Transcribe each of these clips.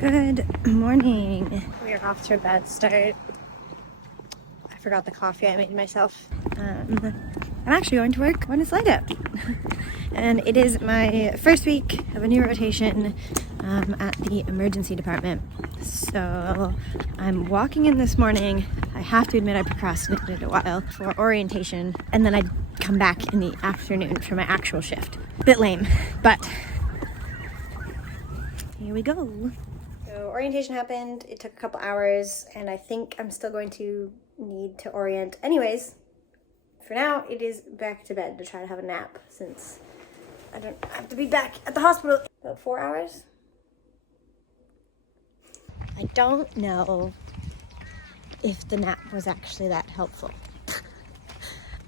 Good morning. We are off to a bad start. I forgot the coffee I made myself. I'm actually going to work when it's light out. And it is my first week of a new rotation at the emergency department. So I'm walking in this morning. I have to admit I procrastinated a while for orientation, and then I'd come back in the afternoon for my actual shift. Bit lame, but here we go. So orientation happened, it took a couple hours, and I think I'm still going to need to orient anyways. For now, it is back to bed to try to have a nap, since I don't have to be back at the hospital in about 4 hours. I don't know if the nap was actually that helpful.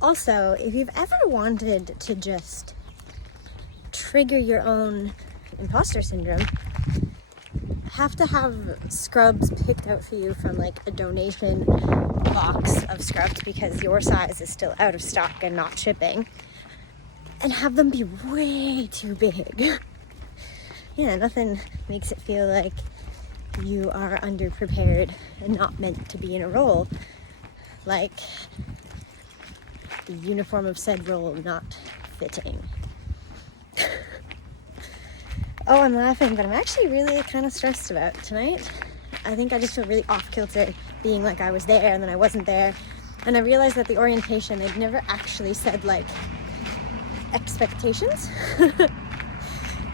Also, if you've ever wanted to just trigger your own imposter syndrome, have to have scrubs picked out for you from like a donation box of scrubs because your size is still out of stock and not shipping, and have them be way too big. Yeah, nothing makes it feel like you are underprepared and not meant to be in a role, like the uniform of said role not fitting. Oh, I'm laughing, but I'm actually really kind of stressed about tonight. I think I just feel really off-kilter being like I was there and then I wasn't there. And I realized that the orientation, they'd never actually said like expectations.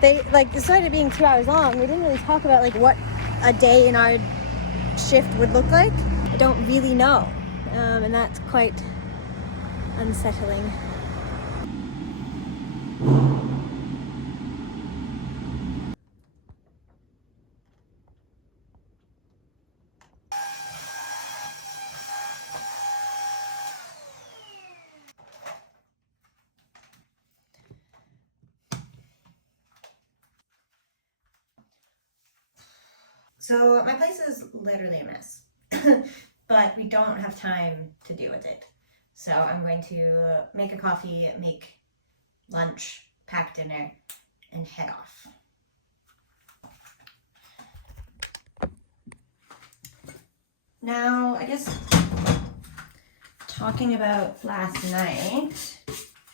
They like decided being 2 hours long. We didn't really talk about like what a day in our shift would look like. I don't really know. And that's quite unsettling. So my place is literally a mess, but we don't have time to deal with it. So I'm going to make a coffee, make lunch, pack dinner, and head off. Now, I guess talking about last night,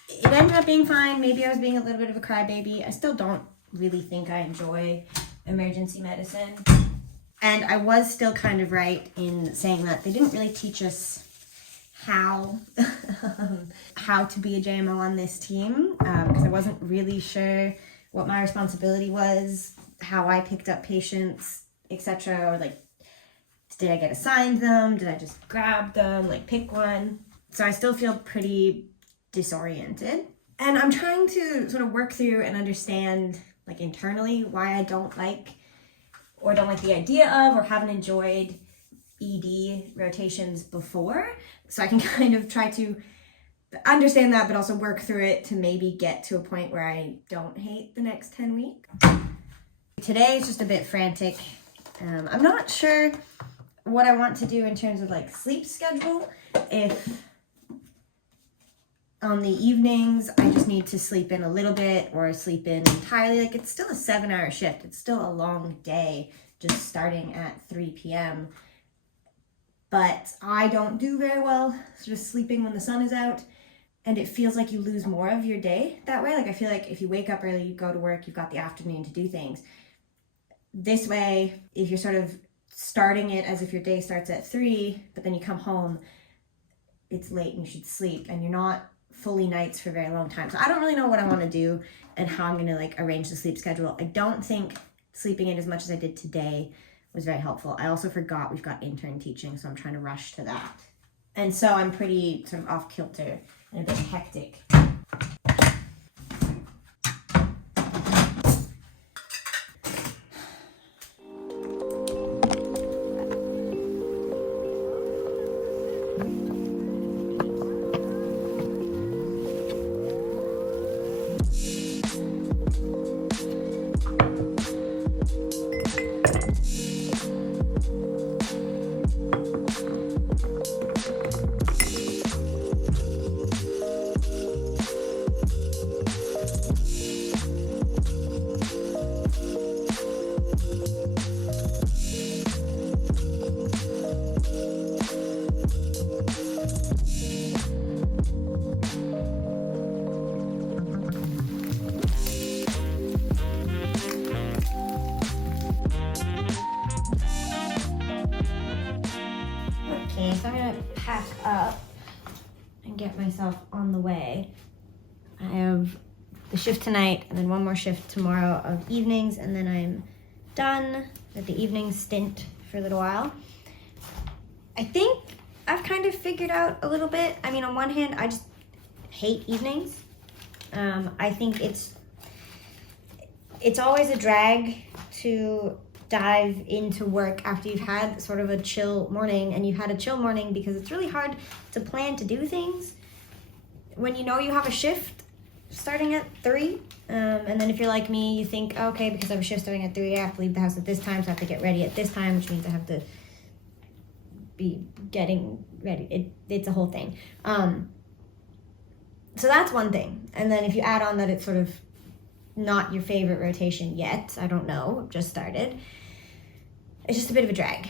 it ended up being fine. Maybe I was being a little bit of a crybaby. I still don't really think I enjoy emergency medicine. And I was still kind of right in saying that they didn't really teach us how to be a JMO on this team, because I wasn't really sure what my responsibility was, how I picked up patients, etc. Or like, did I get assigned them? Did I just grab them, like pick one? So I still feel pretty disoriented. And I'm trying to sort of work through and understand like internally why I don't like the idea of or haven't enjoyed ED rotations before. So I can kind of try to understand that, but also work through it to maybe get to a point where I don't hate the next 10 weeks. Today is just a bit frantic. I'm not sure what I want to do in terms of like sleep schedule. If on the evenings I just need to sleep in a little bit or sleep in entirely. Like, it's still a 7-hour shift. It's still a long day, just starting at 3 p.m. But I don't do very well sort of sleeping when the sun is out, and it feels like you lose more of your day that way. Like, I feel like if you wake up early, you go to work, you've got the afternoon to do things. This way, if you're sort of starting it as if your day starts at 3, but then you come home, it's late and you should sleep, and you're not fully nights for a very long time. So I don't really know what I want to do and how I'm going to like arrange the sleep schedule. I don't think sleeping in as much as I did today was very helpful. I also forgot we've got intern teaching, so I'm trying to rush to that. And so I'm pretty sort of off kilter and a bit hectic. myself on the way. I have the shift tonight and then one more shift tomorrow of evenings, and then I'm done with the evening stint for a little while. I think I've kind of figured out a little bit. I mean, on one hand, I just hate evenings. I think it's always a drag to dive into work after you've had sort of a chill morning, and you've had a chill morning because it's really hard to plan to do things when you know you have a shift starting at 3. And then if you're like me, you think, okay, because I have a shift starting at 3, I have to leave the house at this time, so I have to get ready at this time, which means I have to be getting ready. It's a whole thing. So that's one thing. And then if you add on that it's sort of not your favorite rotation yet, I don't know, just started, it's just a bit of a drag.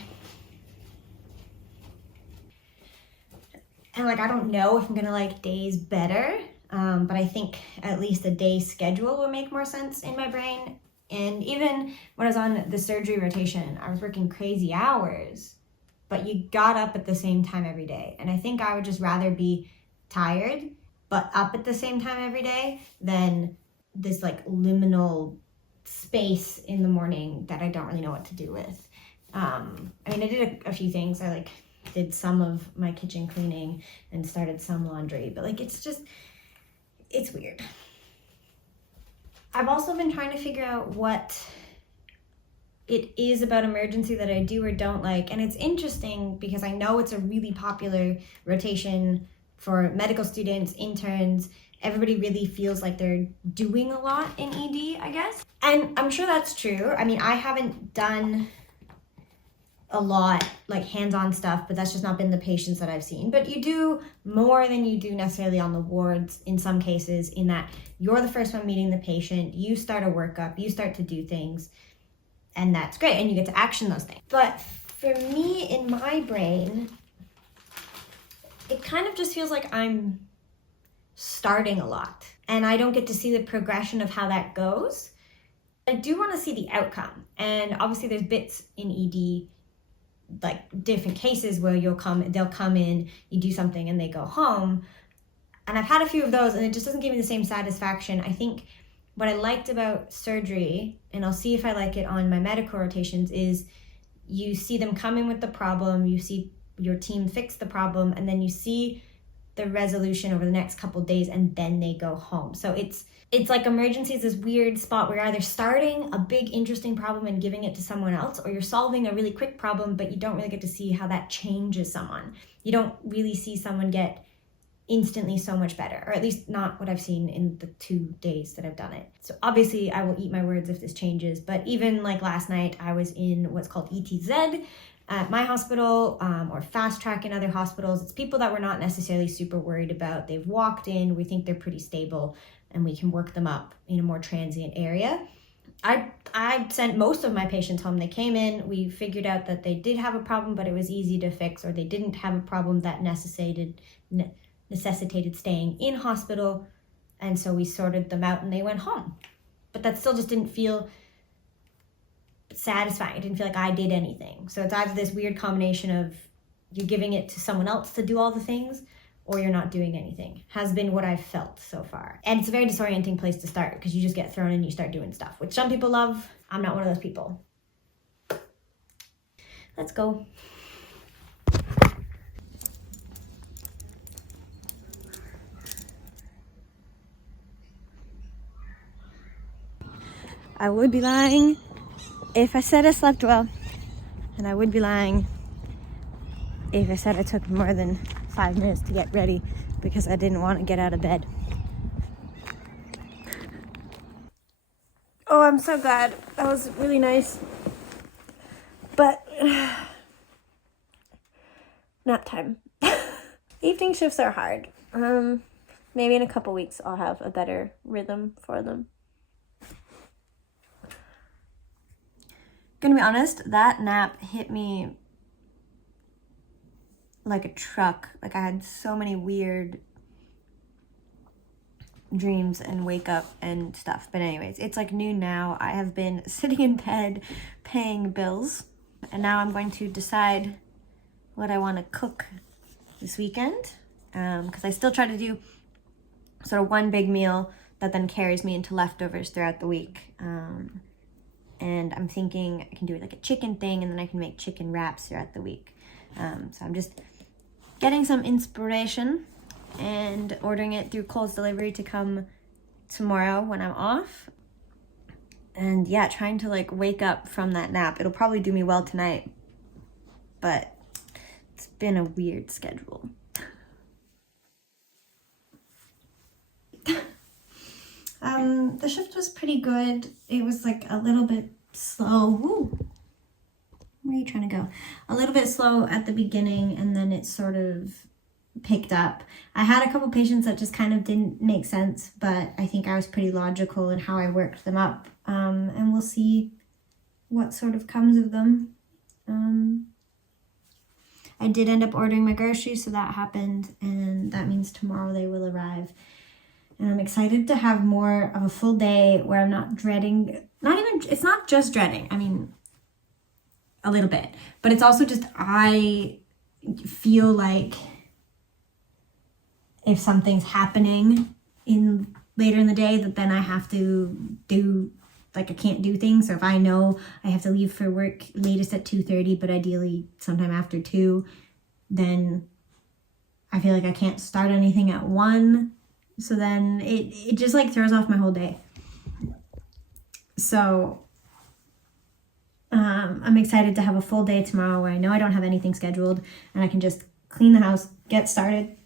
And like, I don't know if I'm gonna like days better, but I think at least a day schedule will make more sense in my brain. And even when I was on the surgery rotation, I was working crazy hours, but you got up at the same time every day. And I think I would just rather be tired, but up at the same time every day than this like liminal space in the morning that I don't really know what to do with. I mean, I did a few things. I like did some of my kitchen cleaning and started some laundry, but like, it's weird. I've also been trying to figure out what it is about emergency that I do or don't like. And it's interesting because I know it's a really popular rotation for medical students, interns. Everybody really feels like they're doing a lot in ED, I guess. And I'm sure that's true. I mean, I haven't done a lot like hands-on stuff, but that's just not been the patients that I've seen. But you do more than you do necessarily on the wards in some cases, in that you're the first one meeting the patient, you start a workup, you start to do things, and that's great, and you get to action those things. But for me, in my brain, it kind of just feels like I'm starting a lot, and I don't get to see the progression of how that goes. I do want to see the outcome, and obviously there's bits in ED, like different cases where they'll come in, you do something and they go home. And I've had a few of those, and it just doesn't give me the same satisfaction. I think what I liked about surgery, and I'll see if I like it on my medical rotations, is you see them come in with the problem, you see your team fix the problem, and then you see the resolution over the next couple of days, and then they go home. So it's like emergency is this weird spot where you're either starting a big interesting problem and giving it to someone else, or you're solving a really quick problem, but you don't really get to see how that changes someone. You don't really see someone get instantly so much better, or at least not what I've seen in the 2 days that I've done it. So obviously I will eat my words if this changes, but even like last night, I was in what's called ETZ at my hospital, or fast track in other hospitals. It's people that we're not necessarily super worried about. They've walked in, we think they're pretty stable, and we can work them up in a more transient area. I sent most of my patients home. They came in, we figured out that they did have a problem, but it was easy to fix, or they didn't have a problem that necessitated staying in hospital, and so we sorted them out and they went home. But that still just didn't feel satisfying. It didn't feel like I did anything. So it's either this weird combination of you're giving it to someone else to do all the things, or you're not doing anything, has been what I've felt so far. And it's a very disorienting place to start, because you just get thrown in and you start doing stuff, which some people love. I'm not one of those people. Let's go. I would be lying if I said I slept well, and I would be lying if I said I took more than 5 minutes to get ready because I didn't want to get out of bed. Oh, I'm so glad. That was really nice. But nap time. Evening shifts are hard. Maybe in a couple weeks I'll have a better rhythm for them. Gonna be honest, that nap hit me like a truck. Like, I had so many weird dreams and wake up and stuff. But anyways, it's like noon now. I have been sitting in bed paying bills, and now I'm going to decide what I want to cook this weekend. because I still try to do sort of one big meal that then carries me into leftovers throughout the week. And I'm thinking I can do like a chicken thing, and then I can make chicken wraps throughout the week. So I'm just getting some inspiration and ordering it through Cole's Delivery to come tomorrow when I'm off. And yeah, trying to like wake up from that nap. It'll probably do me well tonight, but it's been a weird schedule. The shift was pretty good. It was like a little bit slow. Woo. Where are you trying to go? A little bit slow at the beginning, and then it sort of picked up. I had a couple patients that just kind of didn't make sense, but I think I was pretty logical in how I worked them up. And we'll see what sort of comes of them. I did end up ordering my groceries, so that happened, and that means tomorrow they will arrive. And I'm excited to have more of a full day where I'm not dreading, it's not just dreading, I mean, a little bit, but it's also just, I feel like if something's happening later in the day, that then I have to do, like I can't do things. So if I know I have to leave for work latest at 2:30, but ideally sometime after 2, then I feel like I can't start anything at 1. So then it just like throws off my whole day. So I'm excited to have a full day tomorrow where I know I don't have anything scheduled, and I can just clean the house, get started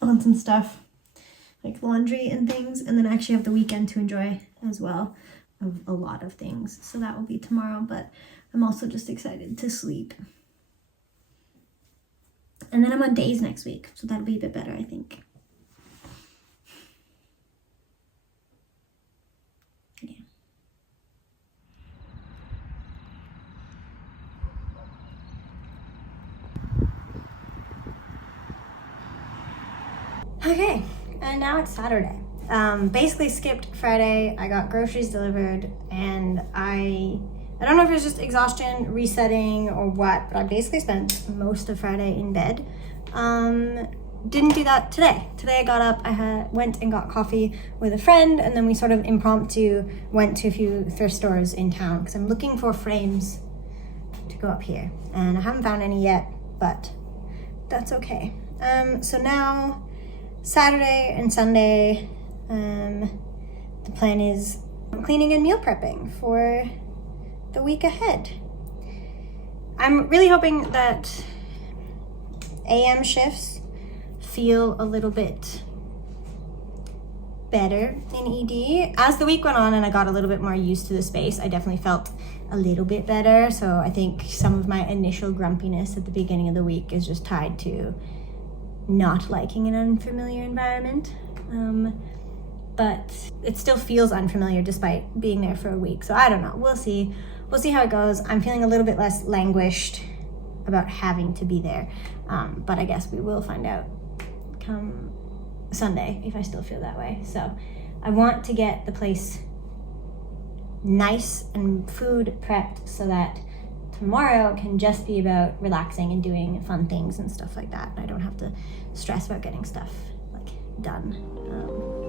on some stuff like laundry and things, and then actually have the weekend to enjoy as well of a lot of things. So that will be tomorrow, but I'm also just excited to sleep. And then I'm on days next week, so that'll be a bit better, I think. Okay, and now it's Saturday. Basically skipped Friday. I got groceries delivered, and I don't know if it was just exhaustion, resetting, or what, but I basically spent most of Friday in bed. Didn't do that today. Today I got up, went and got coffee with a friend, and then we sort of impromptu went to a few thrift stores in town, because I'm looking for frames to go up here, and I haven't found any yet, but that's okay. So now Saturday and Sunday, the plan is cleaning and meal prepping for the week ahead. I'm really hoping that AM shifts feel a little bit better in ED. As the week went on and I got a little bit more used to the space, I definitely felt a little bit better. So I think some of my initial grumpiness at the beginning of the week is just tied to not liking an unfamiliar environment. But it still feels unfamiliar despite being there for a week. So I don't know, we'll see how it goes. I'm feeling a little bit less languished about having to be there. But I guess we will find out come Sunday if I still feel that way. So I want to get the place nice and food prepped so that tomorrow can just be about relaxing and doing fun things and stuff like that. I don't have to stress about getting stuff like done.